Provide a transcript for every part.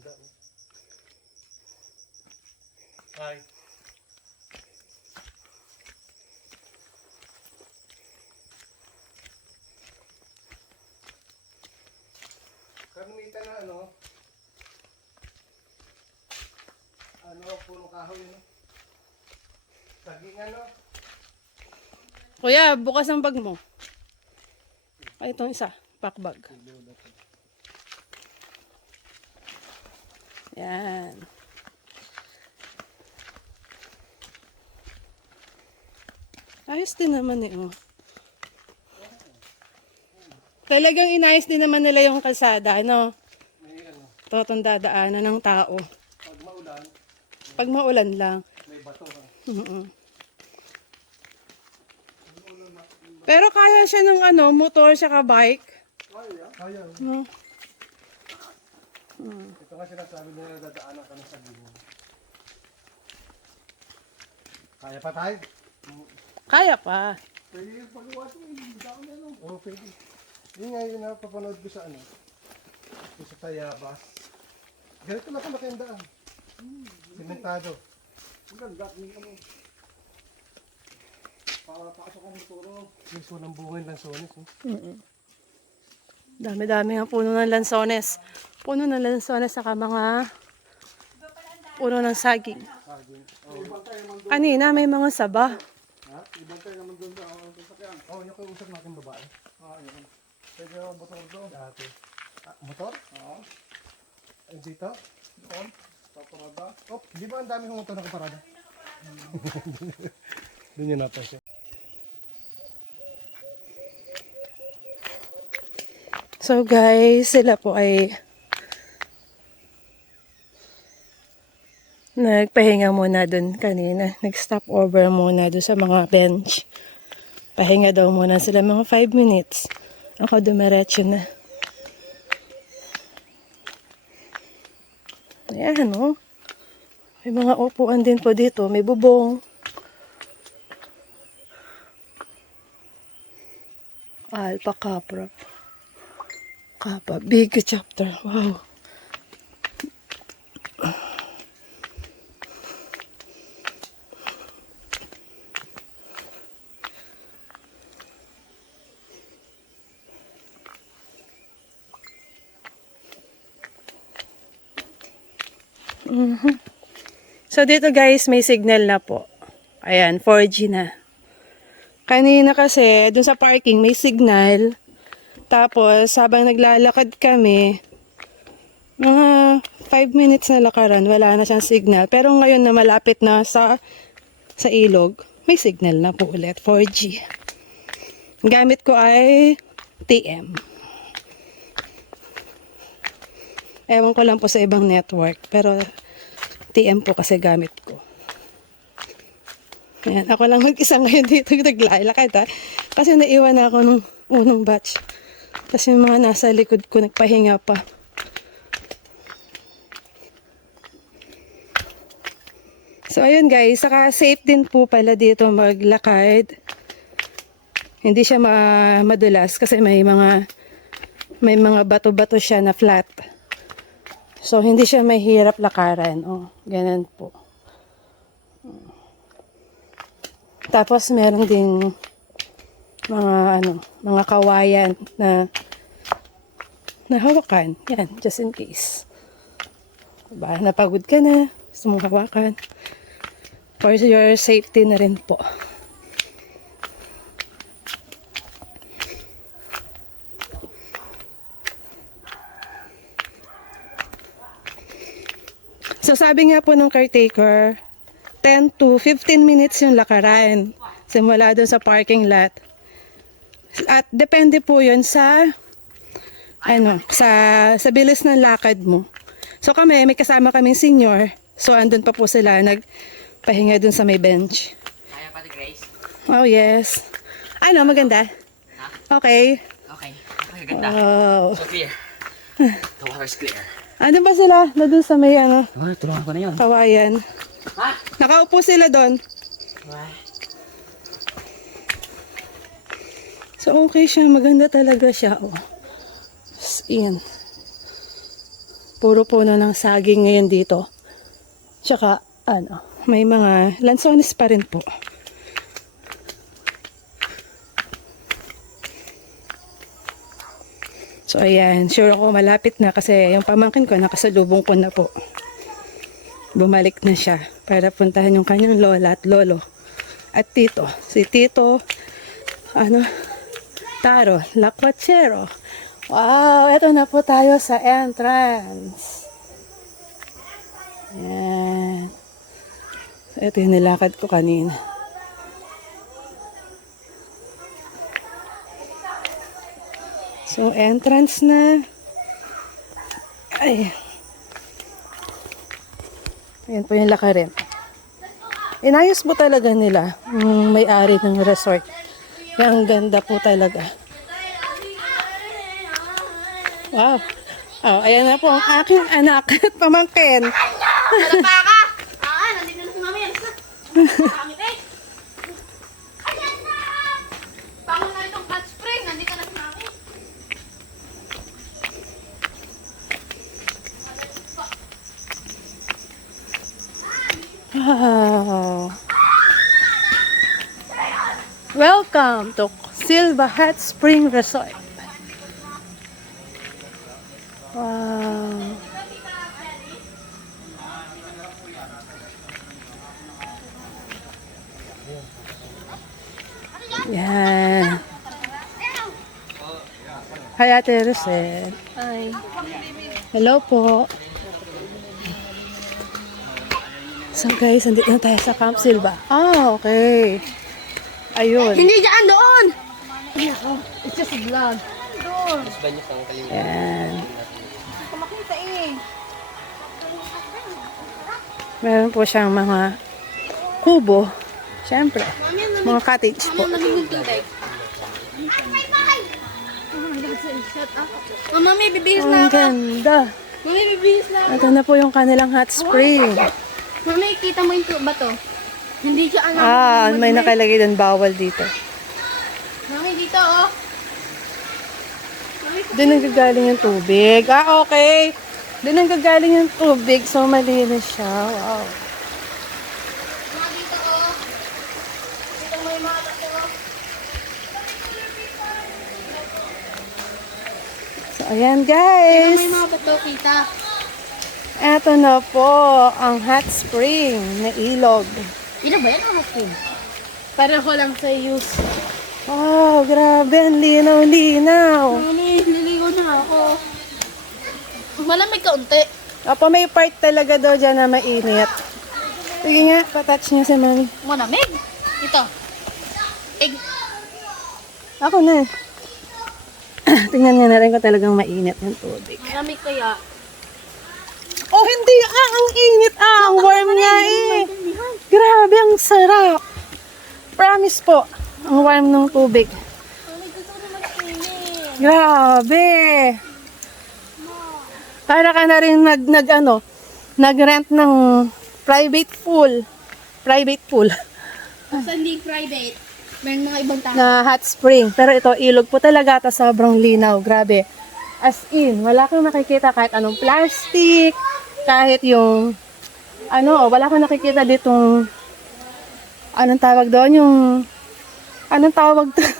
Ganda. Ay. Karamitan na puro kahoy saging Kuya, bukas ang bag mo. Ay, itong isa. Packbag. Yan. Ayos din naman oh. Talagang inayos din naman nila yung kalsada, no? may Totong dadaanan ng tao. pag maulan Pag maulan lang. may bato Pero kaya siya ng motor siya bike. kaya No? ito nga sinasabi nila dadaanan ka ng saging kaya pa tayo Kaya pa. pwede yung pag-iwas oo pwede yun nga yung napapanood ko sa sa Tayabas ganito lang kalaki ang daan simentado ang ganda pakasok ang motoro yung sunang bungay ng sonis Dami-dami ang puno ng lansones. Puno ng lansones saka mga puno ng saging. Kanina may mga saba. ibantay naman doon sa sasakyan yung kausap natin babae yun pwede yung motor doon dati motor? oo dito? doon paparada di ba ang dami kong motor nakaparada? doon yun natin siya So guys, sila po ay nagpahinga muna dun kanina. Nag-stop over muna dun sa mga bench. Pahinga daw muna sila mga 5 minutes. Ako dumiretso na. Ayan may mga upuan din po dito. May bubong. Alpaca Pro. Kapa, big chapter. Wow. So dito guys, may signal na po. Ayan, 4G na. Kanina kasi, dun sa parking, may signal. Tapos, habang naglalakad kami, mga 5 minutes na lakaran, wala na siyang signal. Pero ngayon na malapit na sa ilog, may signal na po ulit, 4G. Gamit ko ay TM. Ewan ko lang po sa ibang network, pero TM po kasi gamit ko. Ayan, ako lang mag-isa ngayon dito naglalakad kasi naiwan na ako nung unang batch. Kasi yung mga nasa likod ko nagpahinga pa. So ayun guys, saka safe din po pala dito maglakad. Hindi siya madulas kasi may mga bato-bato siya na flat. So hindi siya mahirap lakaran. Ganun po. Tapos meron ding mga kawayan na hawakan. Yan, just in case. Diba, napagod ka na, gusto mong hawakan. For your safety na rin po. So sabi nga po ng caretaker, 10 to 15 minutes yung lakaran. Simula doon sa parking lot. At depende po yun sa bilis ng lakad mo. So kami, may kasama kaming senior. So andun pa po sila, nagpahinga dun sa may bench. Kaya pa Grace? Oh yes. Maganda? Okay. Okay, ganda. Wow. So clear. The water's clear. Andun ba sila? Doon sa may Tulungan ko na yun. kawayan. Ha? Nakaupo sila doon. So okay siya, maganda talaga siya. As in. Puro puno ng saging ngayon dito. Tsaka, may mga lansones pa rin po. So, ayan. Sure ako malapit na kasi yung pamangkin ko, nakasalubong ko na po. Bumalik na siya para puntahan yung kanyang lola at lolo. At tito. Si tito, Taro, Lakwachero. Wow, eto na po tayo sa entrance. Ayan. Ito yung nilakad ko kanina. So, entrance na. Ay. Ayan po yung lakarin. Inayos po talaga nila yung may-ari ng resort. Ang ganda po talaga. Wow. Oh, ayan na po ang aking anak at pamangkin. Malapa ka! Nandito na si Mami. Alis na. Pangit eh. Ayan na! Pangit na itong hot spring. Nandito na si Mami. Wow. Welcome to Silva Hot Spring Resort. Wow. Yan. Hi, Ate Rosel. Ay. Hello po. So guys, andito na tayo sa Camp Silva. Okay. Ayun. Hindi dyan doon! It's just a vlog. Doon. Yan. Hindi ko makita eh. Meron po siyang mga kubo. Siyempre. Mga cottage po. Nagiging tubig. Shut up. Mami, bibihis na Ang ako. ganda. Mami, bibihis na ako. Ito na po yung kanilang hot spring. Mami, kita mo yung bato. Hindi siya May nakalagay doon bawal dito. Mami, dito oh. Mami, Doon nanggagaling yung tubig. Okay. Doon nanggagaling yung tubig. So, malinis siya. Wow. dito oh. Dito mo yung mga bato. So, ayan Dito guys. mo yung mga bato, kita. Ito na po ang hot spring na ilog. Ito ba yan ang food? Para ko lang sa use. Wow, grabe. Ang linaw-linaw. Mami, liligo na ako. Malamig kaunti. Opo, may part talaga daw dyan na mainit. Sige nga, patouch niya si mami. Malamig? Ito. Ako na. Tingnan nga na rin kung talagang mainit yung tubig. Malamig kaya. Oh, hindi. Ang init. Ang warm nga eh. Grabe, ang sarap. Promise po. Ang warm ng tubig. Mami, gusto ko na mag-swimming. Grabe. Para ka na rin nag-rent ng private pool. Private pool Basta hindi private. Meron mga ibang tao. na hot spring. Pero ito, ilog po talaga. Tas sobrang linaw. Grabe. As in, wala kang nakikita kahit anong plastic. Kahit yung, wala kang nakikita ditong, anong tawag doon? Anong tawag doon?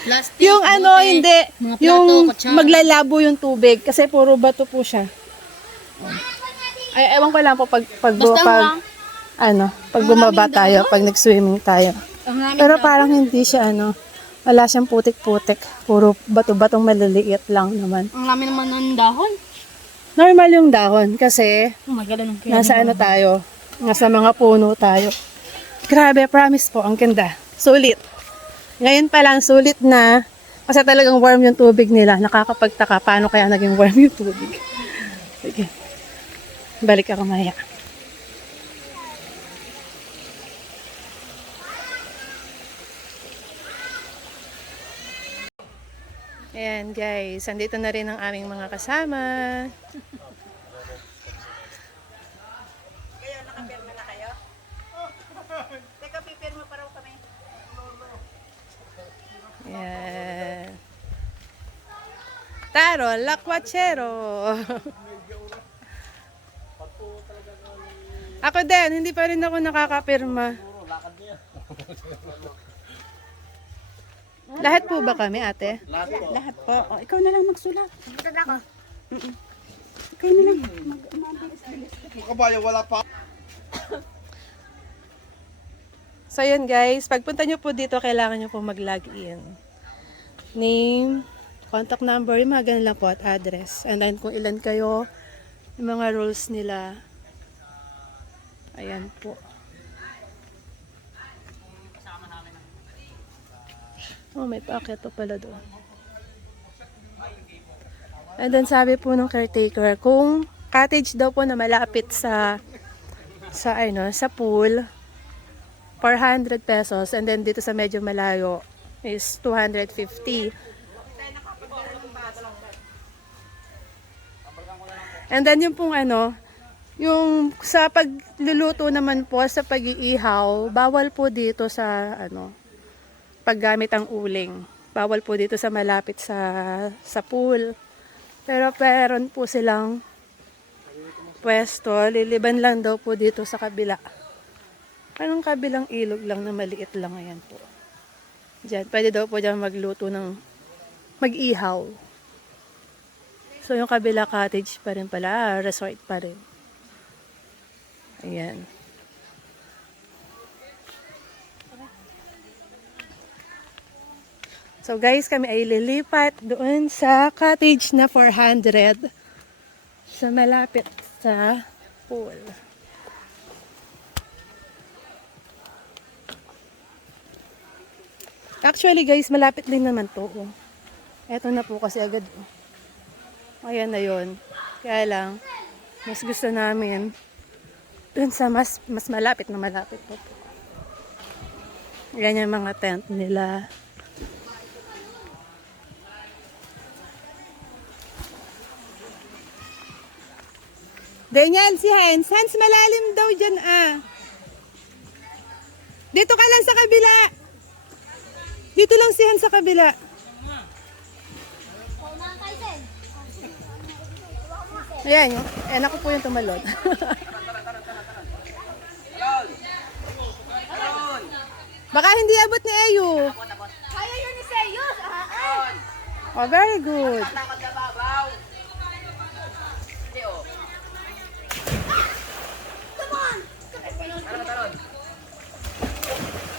Plastic, Yung bote, hindi. mga plato, Yung kutsara. maglalabo yung tubig. Kasi puro bato po siya. Ay, ewan ko lang po pag Basta pag bumaba tayo, pag nag-swimming tayo. ang namin Pero parang hindi siya, wala siyang putik-putik. Puro bato-batong maliliit lang naman. ang namin naman ng dahon. Normal yung dahon kasi Oh my God, anong kaya? nasa tayo, nasa mga puno tayo. Grabe, promise po, ang ganda. Sulit. Ngayon pa lang, sulit na. Kasi talagang warm yung tubig nila. Nakakapagtaka, paano kaya naging warm yung tubig. Sige. Balik ako maya. Ayan guys, andito na rin ang aming mga kasama. Ayan. Taro, lakwachero. Ako din, hindi pa rin ako nakakapirma. Lahat po ba kami, ate? Lahat po. O, ikaw na lang magsulat. Ikaw na lang. Kabayo, wala pa. So yun guys, pagpunta nyo po dito, kailangan nyo po mag-log in. Name, contact number, yung mga ganun lang po at address. And then kung ilan kayo, yung mga rules nila. Ayan po. Oh, may paakyat pa pala doon. And then sabi po ng caretaker, kung cottage daw po na malapit sa pool, 400 pesos, and then dito sa medyo malayo is 250. And then yung pong yung sa pagluluto naman po, sa pag-iihaw, bawal po dito sa paggamit ang uling. Bawal po dito sa malapit sa pool. Pero meron po silang pwesto, liliban lang daw po dito sa kabila. Anong kabilang ilog lang na maliit lang, ayan po. Diyan, pwede daw po dyan magluto ng mag-ihaw. So yung kabila cottage pa rin pala, resort pa rin. Ayan. So guys, kami ay lilipat doon sa cottage na 400 sa malapit sa pool. Actually guys, malapit din naman to. Eto na po kasi agad. Ayan na yun. Kaya lang, mas gusto namin dun sa mas malapit na malapit po. Ayan yung mga tent nila. Daniel, si Hans. Hans, malalim daw dyan Dito ka lang sa kabila. Dito lang si Hans sa kabila. Ayan yun. Ayan ako po yung tumalon. Baka hindi abot ni Ayu. Kaya yun ni Seyos. Oh, very good.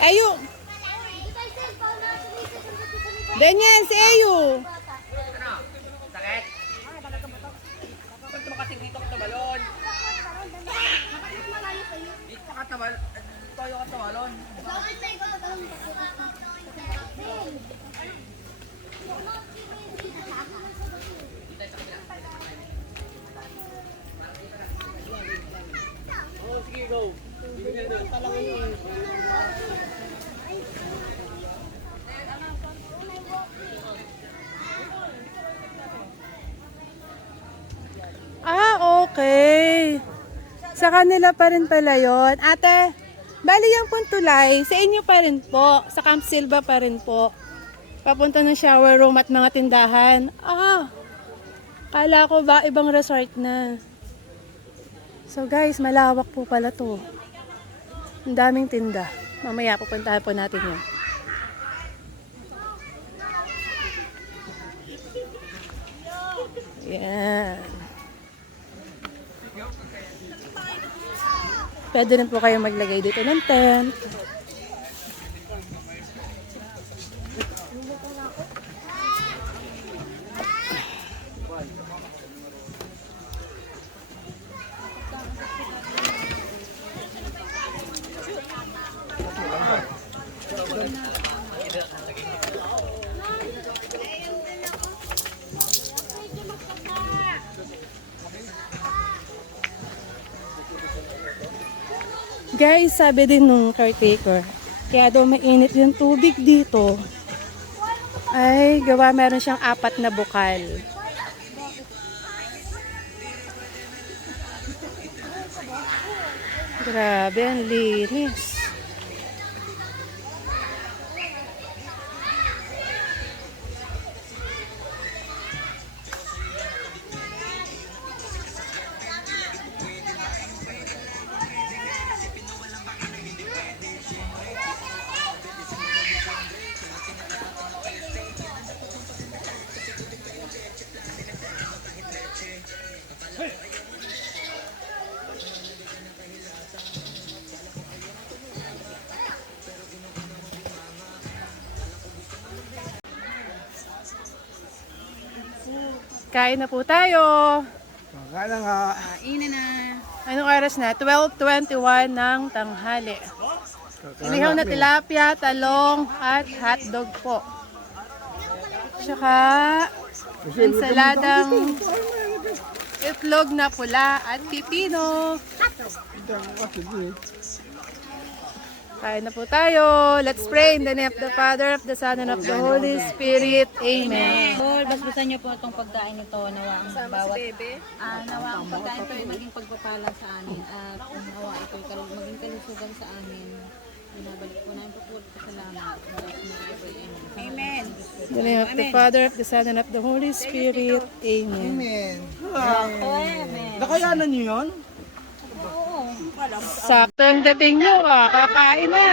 Ayu. Daniel, si Ayu. Sakit? Ba't makasing dito ka tabalon? Dito ka tabalon? Toyo ka tabalon? Sige, go. Okay. Sa kanila pa rin pala yun. Ate, bali yung Puntulay, sa inyo pa rin po. Sa Camp Silva pa rin po. Papunta ng shower room at mga tindahan. Kala ko ba ibang resort na. So guys, malawak po pala to. Ang daming tinda. Mamaya pupuntahan po natin yun. Yan. Pwede rin po kayo maglagay dito ng tent. Guys, sabi din nung caretaker, kaya daw mainit yung tubig dito, ay gawa meron siyang 4 na bukal. Grabe, ang linis. Kain na po tayo. Kaya nga. Ina na. Anong oras na? 12:21 ng tanghali. Inihaw na tilapia, talong, at hotdog po. Tsaka ensaladang itlog na pula at pipino. Kain na po tayo. Let's pray in the name of the Father, of the Son, and of the Holy Spirit. Amen. Lord, basbasan niyo po itong pagkain ito. Nawa ang bawat nawa ang pagkain ito ay maging pagpapalang sa amin. At nawa ito ay maging kalusugan sa amin. Binabalik po namin po sa salamat. Amen. In the name of the Father, of the Son, and of the Holy Spirit. Amen. Amen. Nakayanan niyo yun? Sakto ang dating nyo, kakain na.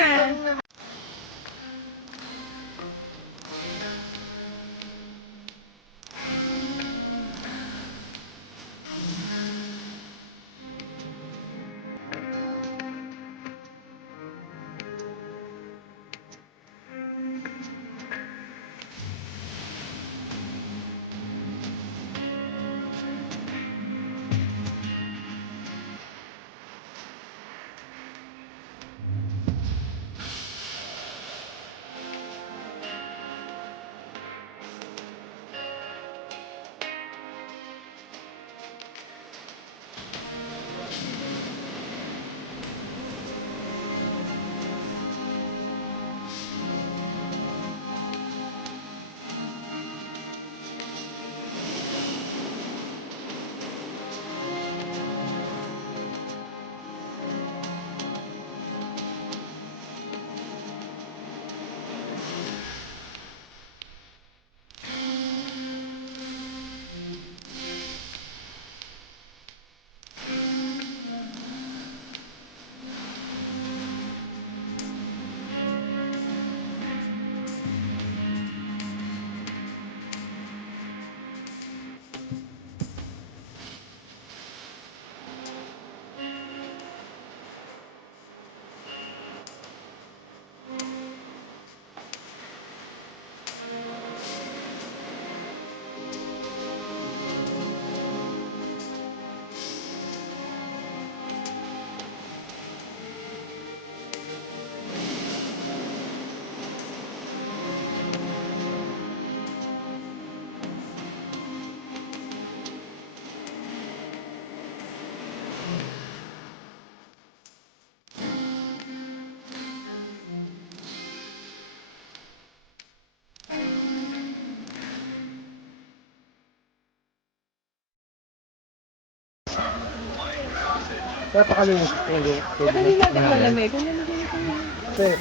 Kaya pakalimus ko yung tubig. Hindi natin malamig. Kasi,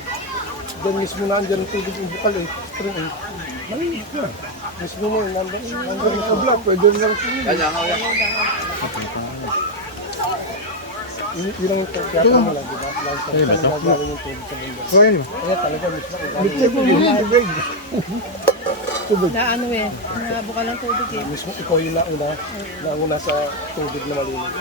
dyan mismo na andyan ang tubig yung bukal eh. Spring eh. Malinis na. Mismo mo, nandun yung kabla, pwede rin lang sumili. Yun ang tiyata mo lang, di ba? Lalo sa nagagaling yung tubig sa mundo. Kaya talaga mismo. Lipsay po yun yung tubig. Tubig. Na ano eh, nabukal ng tubig eh. Mismo ikaw yung nauna sa tubig na malinis.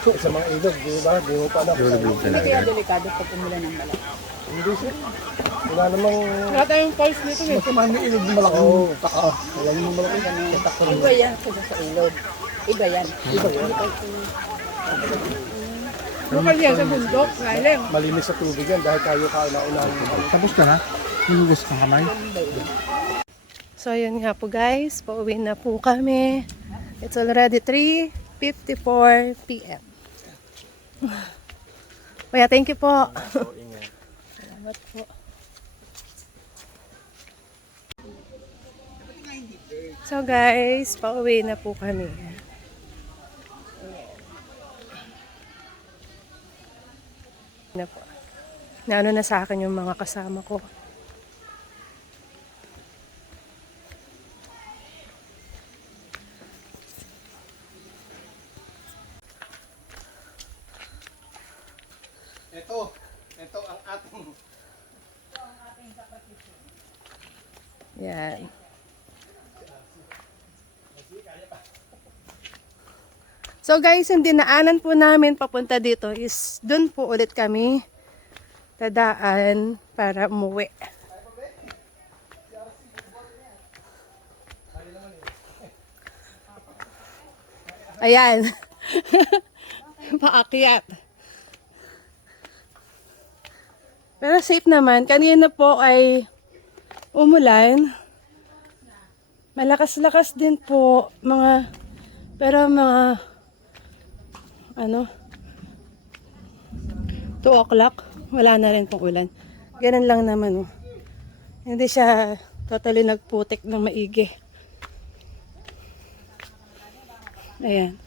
Sa mga ilog, di ba? Di mo pa na. Hindi kaya delikado pag umulan ng malaki. Hindi siya. Wala namang... Wala tayong falls nito eh. Masama na ilog na malaki. Oo, taka. Wala namang malaki. Iba yan kaysa sa ilog. Iba yan. Iba yan. Bukal yan sa bundok, lalim. Malinis sa tubig yan dahil tayo kauna-unahan. Tapos ka na? Hinugas ka kamay? So yun nga po guys, pauwi na po kami. It's already 3:54 p.m. Kuya, thank you po. Salamat po. So guys, pauwi na po kami. Na po. Naano na sa akin yung mga kasama ko. Ito ang ating... Yan. So guys, yung dinaanan po namin papunta dito is dun po ulit kami dadaan para umuwi. Ayan. Paakyat. Pero safe naman. Kanina po ay umulan. Malakas-lakas din po. Pero mga 2 o'clock. Wala na rin pong ulan. Ganun lang naman. Hindi siya totally nagputik ng maigi. Ayan.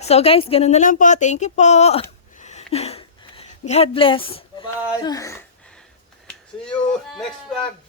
So guys, ganun na lang po. Thank you po. God bless. Bye-bye. See you next vlog.